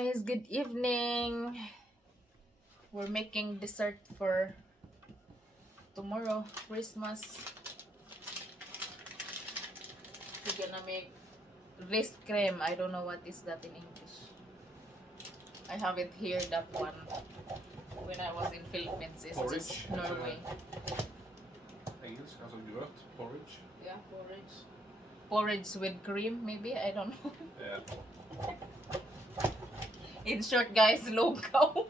guys, good evening. We're making dessert for tomorrow, Christmas. We're gonna make wrist cream. I don't know what is that in English. I haven't heard that one when I was in Philippines. It's Porridge. just Norway. Engelsk, alltså gröt, porridge. Yeah, porridge. Porridge with cream, maybe? I don't know. Yeah. In short, guys, local.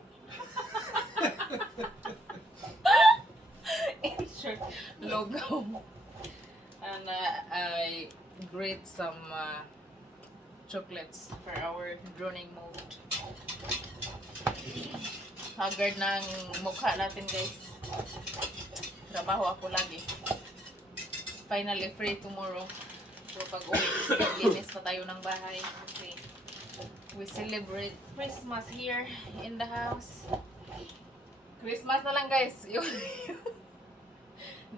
In short, logo. And I grate some chocolates for our drawing mode. Haggard ng mukha natin, guys. Trabaho ako lagi. Finally free tomorrow. So pag-uwi, linis pa tayo ng bahay. Kasi we celebrate Christmas here in the house. Christmas na lang, guys.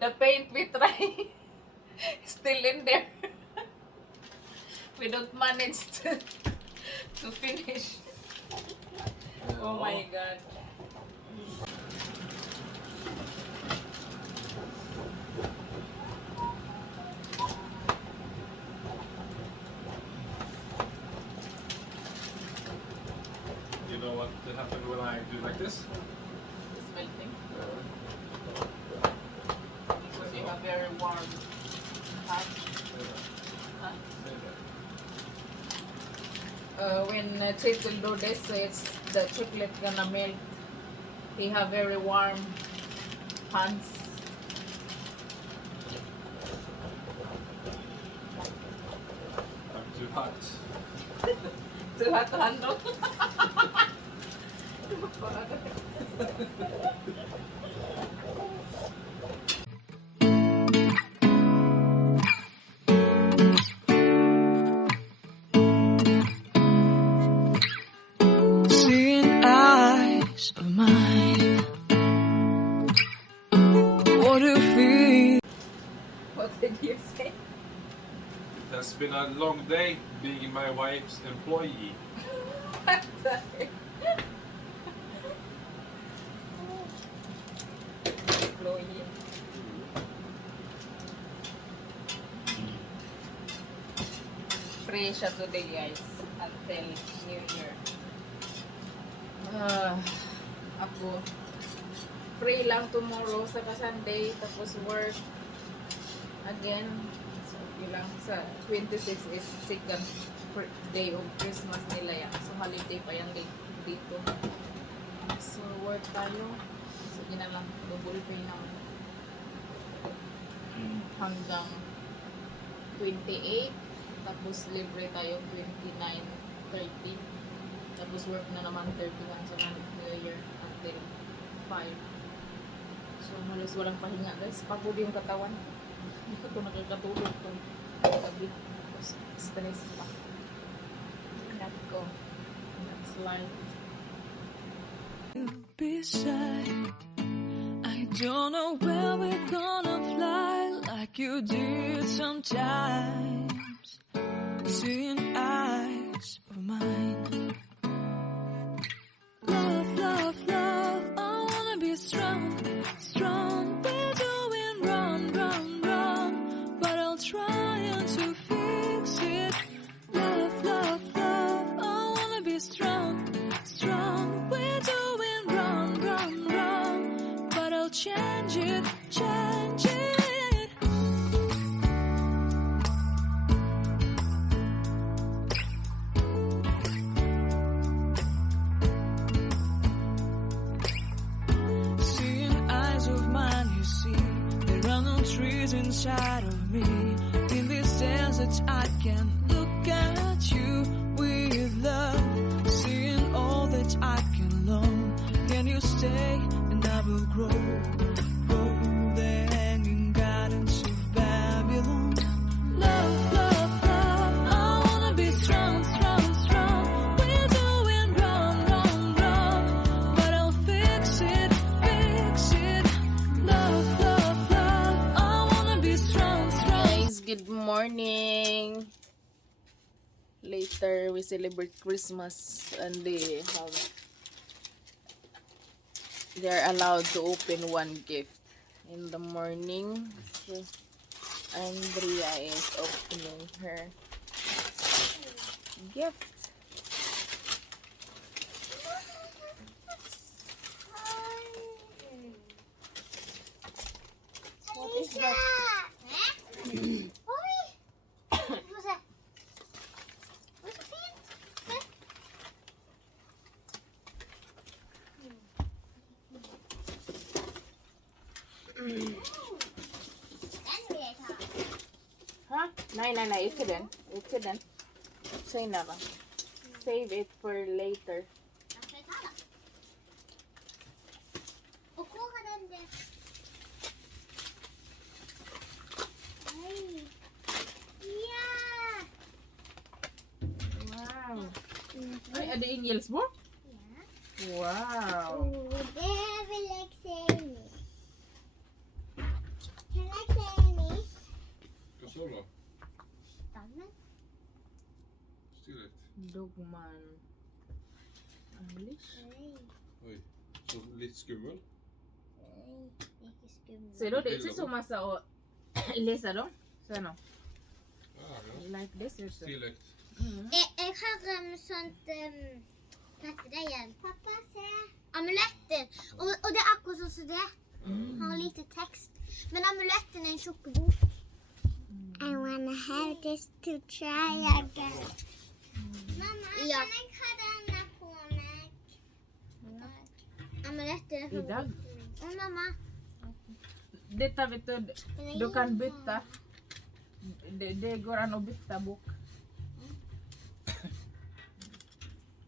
The paint we try still in there. We don't manage to finish. Oh my God. You know what happens when I do like this? It's melting. Because you have very warm hot. When Chip will do this, so it's the chocolate gonna melt. He have very warm hands. I'm too hot. Too hot to handle. Seeing eyes of mine. What do you feel? What did you say? It has been a long day being my wife's employee. What the heck? Employee. Free siya today, guys, until New Year. Ako free lang tomorrow sa Sunday, tapos work again. So okay lang. Sa 26 is second day of Christmas nila yan. So holiday pa yan dito. So work tayo. Sige na lang, double pay na hanggang 28. Tapos libre tayo 29, 30. Tapos work na naman 31 sa New Year until 5. So halos walang pahinga, guys. Pagod yung katawan. Hindi ko nakakatulog kung gabi. Tapos stress pa. Not ko. That's life. Beside, I don't know where we're gonna fly like you did sometimes. Seeing eyes of mine. Love, love, love, I wanna be strong, strong. We're doing wrong, wrong, wrong, but I'll try to fix it. Love, love, love, I wanna be strong, strong. We're doing wrong, wrong, wrong, but I'll change it, change it. Seeing eyes of mine, you see, there are no trees inside of me. In this desert, I can look at you with love. Seeing all that I can learn. Can you stay and I will grow? Grow the hanging gardens of Babylon. Love, love, love, I wanna be strong, strong, strong. We're doing wrong, wrong, wrong, but I'll fix it, fix it. Love, love, love, I wanna be strong, strong. Guys, good morning. later we celebrate Christmas and they're allowed to open one gift. In the morning, Andrea is opening her gift. What is that? Huh? No, it's hidden. It's hidden. Say na lang. Save it for later. Wow. Ay, ada Ingles mo? Wow. Solo. Stillhet. Dogman. English. Oi. Så litt skummel. Ser du, det ser ut som massa å lese da. Se nå. Ja. Like this or so. Stillhet. Jeg har sånt hva heter det igjen? Pappa, se. Amuletten. Og det er akkurat sånn som det. Har lite tekst. Men amuletten er en tjukk bok. I wanna have this to try again. Mamma, kan jeg ha denne på meg? Amuletten er I dag? Mamma. Dette vet du kan bytte. Det går an å bytte bok.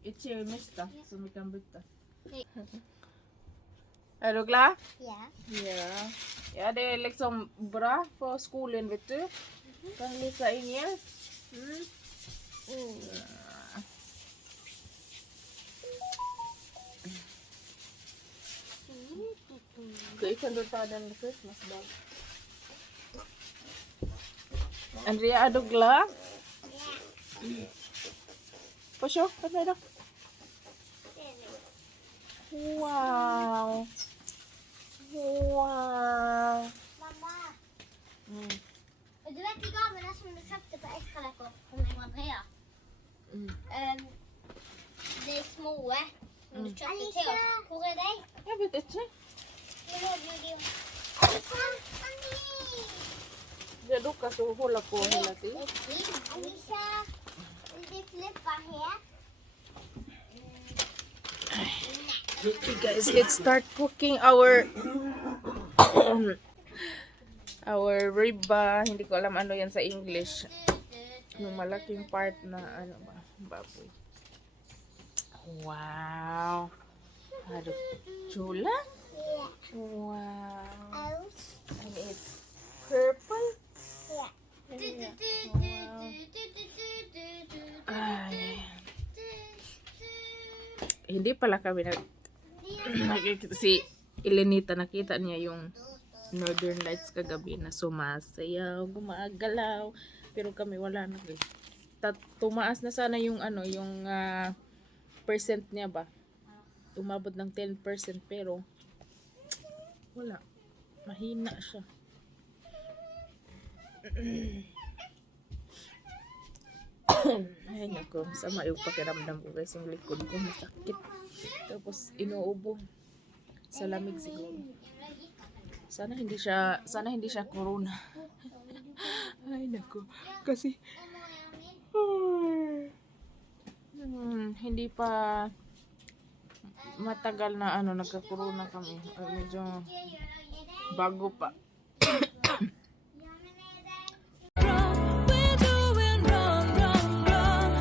Ikke miste, så vi kan bytte. Er du glad? Ja. Ja. Ja, det er liksom bra for skolen, vet du. Kan lese engelsk. Okay, kan du ta den Christmas bag? Andrea, er du glad? Ja. Få se, hva er det? Wow. Wow. Mamma. Du vet de gavene som du kjøpte på Ekstralekko for meg og Andrea? De små som du kjøpte til oss. Hvor er de? Jeg vet ikke. Jeg låner jo de. Det er dere som holder på hele tiden. Alicia, vil du flippe her? Okay guys, let's start cooking our riba. Hindi ko alam ano yan sa English. Yung malaking part na ano ba, baboy. Wow. Ano, chula? Wow. And it's purple? Ay. Hindi pala kami nakikita si Elenita, nakita niya yung Northern Lights kagabi na sumasayaw, gumagalaw, pero kami wala na. Tumaas na sana yung ano, yung percent niya ba, umabot ng 10% pero wala, mahina siya. Ay nako, sama yung pakiramdam ko guys, yung likod ko masakit, tapos inuubo sa lamig siguro. Sana hindi siya corona. Ay nako, kasi hindi pa matagal na ano nagka-corona kami. Medyo bago pa. We're doing wrong, wrong, wrong.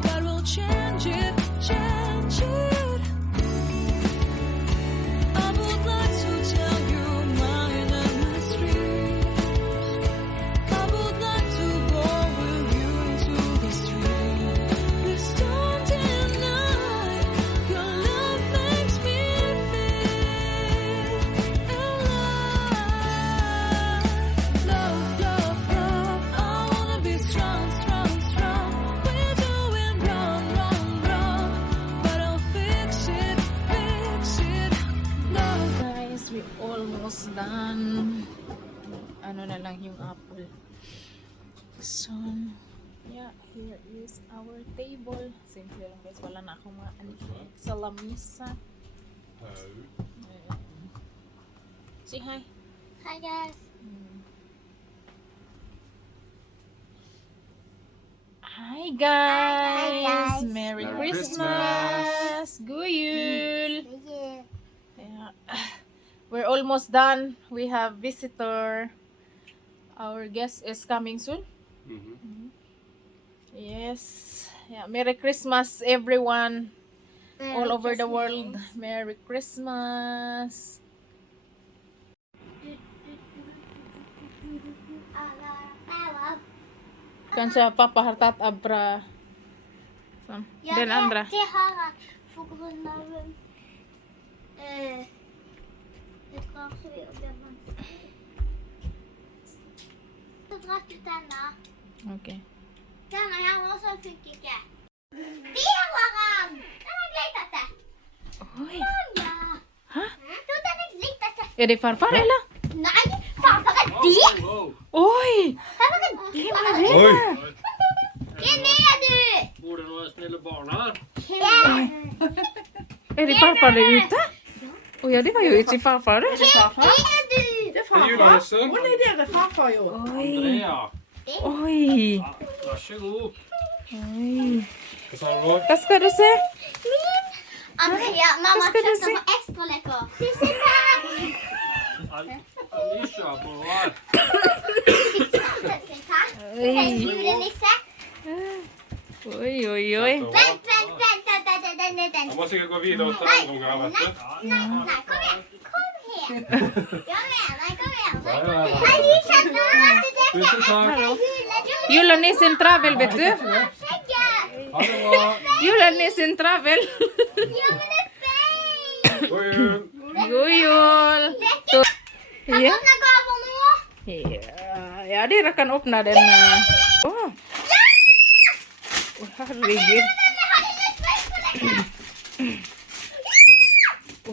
God will change it, change it. I would like to tell you mine and my street. I would like to go with you into the street. Please don't deny your love makes me feel alive. Ano na lang yung apple. So, yeah, here is our table. Simple lang guys, wala na akong mga alikik sa lamisa. Say hi. Hi guys. Hi guys. Hi, guys. Merry Merry Christmas. Guyul. Yeah. Yeah. We're almost done. We have visitor. Our guest is coming soon. Yes. Yeah. Merry Christmas, everyone. All over the world. Merry Christmas. Kanskje pappa har tatt Abra. Sånn. Ja, Den andre. det har jeg på grunn av det drar så mye og blir vanskelig. Så drar ut denne. Ok. Denne her også funker ikke. Der var han! Den har jeg lett etter. Oi. Ja. Hæ? Jo, den har jeg lett etter. Er det farfar, eller? Nei, farfar er det! Oi! Farfar er det! Hvem er det? Hvem er du? Bor det noen snille barn her? Er det farfar der ute? Å ja, det var jo ikke farfar. Det. Hvem er du? Det er Det er farfar. julenissen. Å nei, det er farfar jo. Oi. Andrea, Oi. vær så god. Oi. Hva sa du da? Hva skal du se? Andrea, mamma Hva skal du kjøpte si? noen ekstra leker. Tusen takk! Alicia på her. Tusen takk. Oi. Julenisse. Oi, oi, oi. Vent. Jeg må sikkert gå videre og ta andre unger, vet du. Nei, kom her. Kom her. Ja, ja, ja. Alicia, nå har du det. Tusen takk. Julenissen travel, vet du. Skjegget. Ha det bra. Julenissen travel. Ja, men det er feil. God jul. God jul. Kan Ja. åpne gaver nå? Ja, dere kan åpne den. Å, herregud.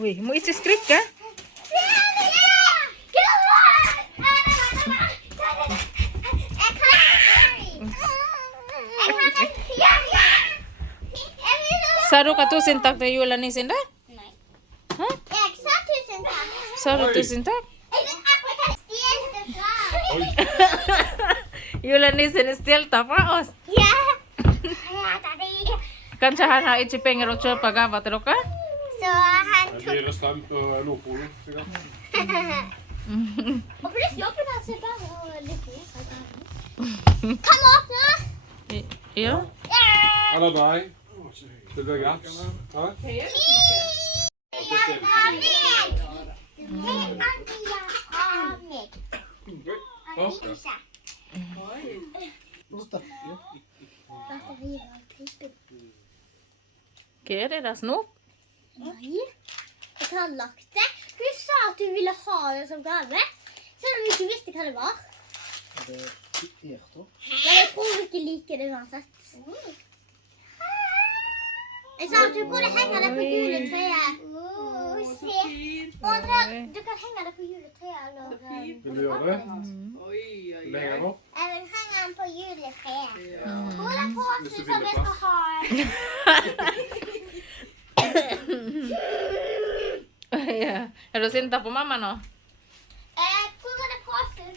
Oi, må ikke skrikke. Sa du ka tusen takk til julenissen da? Nei. Hæ? Jeg sa tusen takk. Sa du tusen takk? Jeg vet akkurat hva stjelte fra. Oi. Julenissen stjelte fra oss. Ja. Ja, daddy. Kanskje han har ikke penger å kjøpe gaver til dere? Så han Det tok... blir det strøm på Nordpolen, sikkert. Og plutselig åpnet han seg bare og litt mer. Kan vi åpne? Ja. Eller deg. Det blir greit. Ja. Ja, fra meg. Det er Andrea fra meg. Alicia. Batteriet var klippet. Hva er det da, snop? Nei. Jeg har lagt det. Hun sa at hun ville ha det som gave, selv om hun ikke visste hva det var. Men jeg tror hun ikke liker det uansett. Jeg sa at du kunne henge det på juletreet. Se. Og Andrea, du kan henge det på juletreet. Eller, Vil du gjøre det? Oi, oi, Lenger oi. nå? jeg vil henge den på juletreet. Ja. Hvor er påsen som jeg skal ha? Ja. Er du sinta på mamma nå? Hvor er det påsen?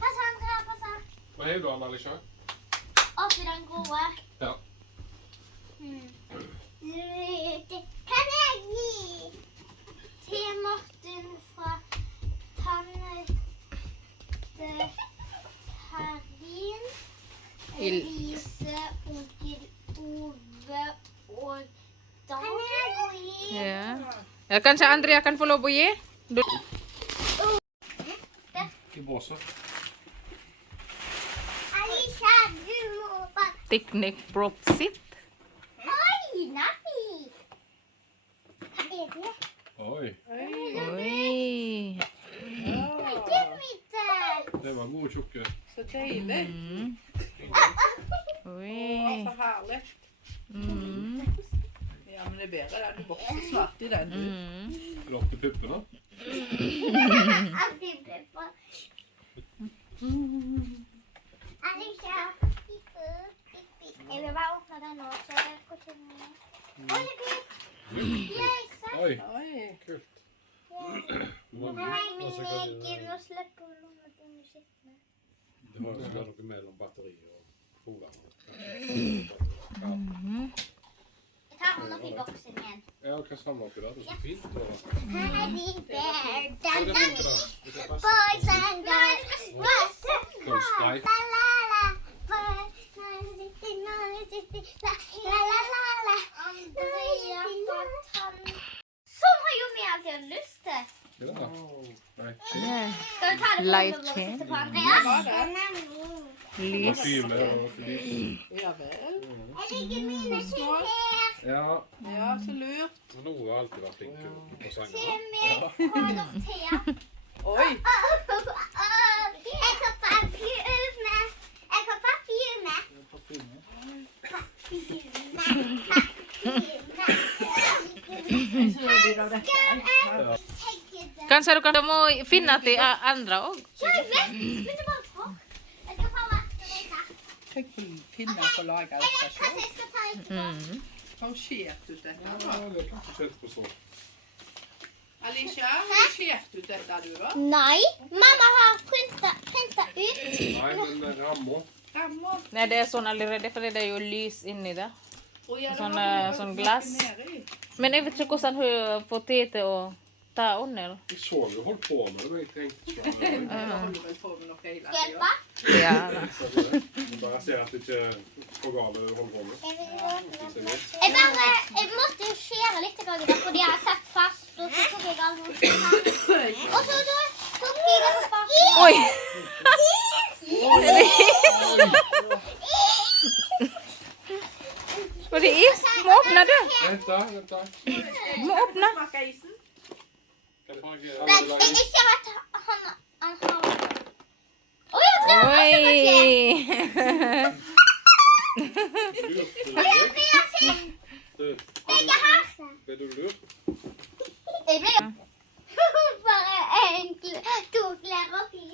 Pass, Andrea, pass. Hva har du, Anna-Alicia? Oppi den gode. Ja. Kan jeg gi til Martin fra tante Karin, Elise, onkel Ove og Dan? Kan jeg gå i? Ja. Ja, kanskje Andrea kan få lov å gi? Du... I båset. Alicia, du må bare... Teknikk propsit. Oi, Nabi! Hva er det? Oi. Oi. Ikke mitt. Det var gode tjukke. Så deilig. Oi. Så herlig. Mm. Ja, men det er bedre den. Du vokser snart i den, du. Låt i puppene. Alltid pepper. Alicia. Jeg vil bare åpne den nå, så jeg går ikke med. Oi, det blir... Yes, Oi, Oi. kult. Hei, min egen, og slipp å lomme til musikken. Det har jo noe mellom batteri og foran. Jeg tar den opp i boksen igjen. Ja, hva samler dere der? Det er så fint. Og... Happy birthday, Hva er det fint da? Det er fast. boys and girls. Konstig. La la la. Boys, la la la la. Sånn har jo vi alltid hatt lyst til. Ja. Nei. Skal vi ta det Light på chain. sitte på Andrea? Hva er det? Lys. Parfyme og lys. Ja vel. Jeg ligger mine ting her. Ja. Ja, så lurt. Og nå har jeg alltid vært flink på Se sanger. meg på Dorothea. Oi. Jeg har parfyme. Jeg har parfyme. Så er det da dette. Kanskje du kan må finne til andre òg? Ja, jeg vet. Men det var for. Jeg skal ta vatten og dette. Tenk på finne på å lage dette Altså, selv. jeg skal ta ikke Har hun skjert ut dette? Ja, da? det er kanskje kjent på sånn. Alicia, har du skjert ut dette du da? Nei, mamma har printet ut. Nei, men det er rammer. Rammer. Nei, det er sånn allerede, for det er jo lys inni det. Å, ja, det Sånn, har hun sånn noe glass. nedi. Men jeg vet ikke hvordan hun får tid til å ta under. Jeg så jo holdt på med det, men jeg tenkte ikke på det. Da holder vel på med noe hele Skal jeg tiden. hjelpe? Ja. Jeg bare ser at det ikke er for gale holdt på med. Jeg måtte skjære litt i dag, fordi jeg har satt fast. Og så tok jeg all noe. Og så tok jeg det på bakken. Oi! Var det is? Må åpne det. Vent da, vent da. Må åpne. Smaker isen? Hva farge Men er det? jeg ser at han har... Oi, jeg tror han har Oi! Du, Jeg er her. ble du lurt? Jeg ble bare to klær oppi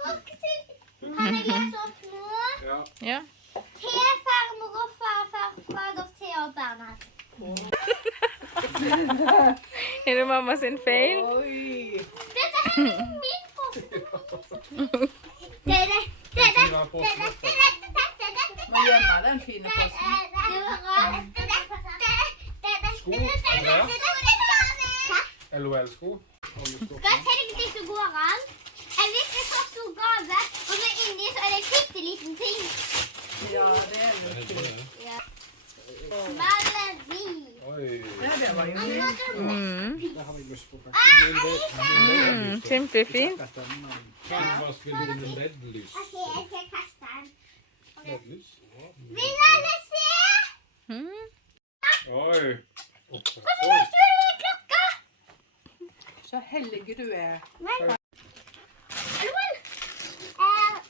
boksen. Kan jeg lese opp nå? Ja. Ja. Til farmor og farfar fra Dorothea og Bernhard. Er det mamma sin feil? Oi. Dette her er min post. Det Må gjemme den fine posten. LOL-sko. Skal jeg si deg det som går an? Jeg vet det er så stor gave, og så inni så er det en bitteliten ting. Ja, det er litt fint. Maleri. Oi. Ja, det var jo fint. Mm. Det har jeg lyst på faktisk. Kjempefint. Hva spiller du med LED-lys? Ok, jeg skal kaste den. LED-lys? Vil alle se? Mm. Oi. Hvorfor lyser du med klokka? Så heldig du er.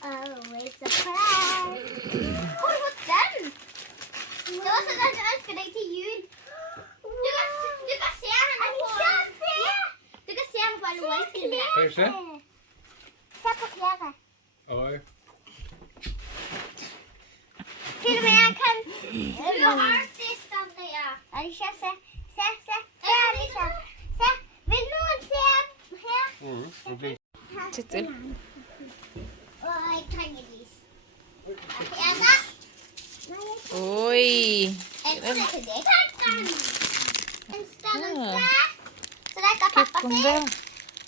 Always a surprise. Har du fått den? Det var sånn at du ønsker deg til jul. Du kan se henne på... Du kan se henne på LOL-filmen. Kan jeg se? Se på klærne. Oi. Til og med jeg kan... Du er artist, Andrea. Alicia, se. Se, se. Se, Alicia. Se. Vil noen se her? Sitt til. Åh, jeg trenger lys. Ja da. Oi. En sånn til deg, Hankan. En størrelse. Så det er ikke pappa sin. Kunder.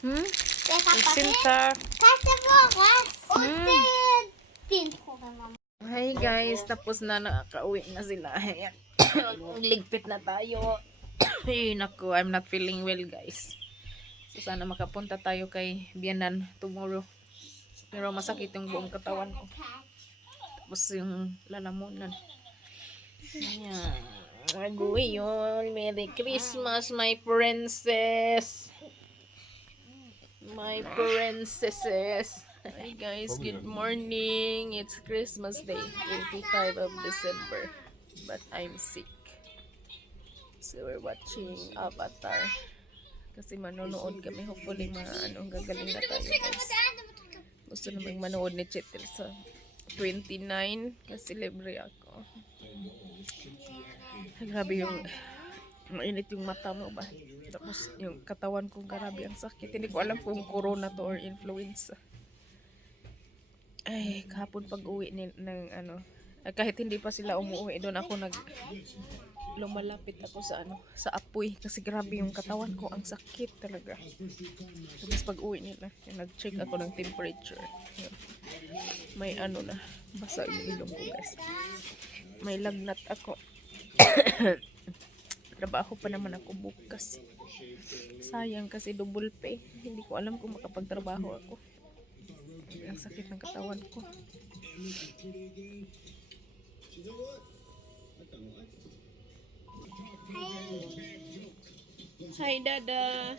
Mm. Det er pappa Tusen sin. takk. Dette er våre. Og det er din, tror jeg, mamma. Hey guys, tapos na nakauwi na sila. Ayan. Ligpit na tayo. Ay, naku, I'm not feeling well guys. So sana makapunta tayo kay Bianan tomorrow. Pero masakit yung buong katawan ko. Tapos yung lalamunan. Ayan. Agoy yun. Merry Christmas, my princess. My princesses. Hi guys, good morning. It's Christmas Day, 25 of December. But I'm sick. So we're watching Avatar. Kasi manonood kami. Hopefully gagaling na tayo guys. Gusto namang manood ni Chetel sa 29 kasi libre ako. Grabe yung mainit yung mata mo ba? Tapos yung katawan ko grabe ang sakit. Hindi ko alam kung corona to or influenza. Ay, kahapon pag uwi kahit hindi pa sila umuwi, doon ako lumalapit ako sa apoy kasi grabe yung katawan ko, ang sakit talaga. Tapos pag uwi nila, nag-check ako ng temperature. Yun. May basa yung ilong ko guys. May lagnat ako. Trabaho pa naman ako bukas. Sayang kasi double pay. Hindi ko alam kung makapagtrabaho ako. Ang sakit ng katawan ko. Hi, Dada.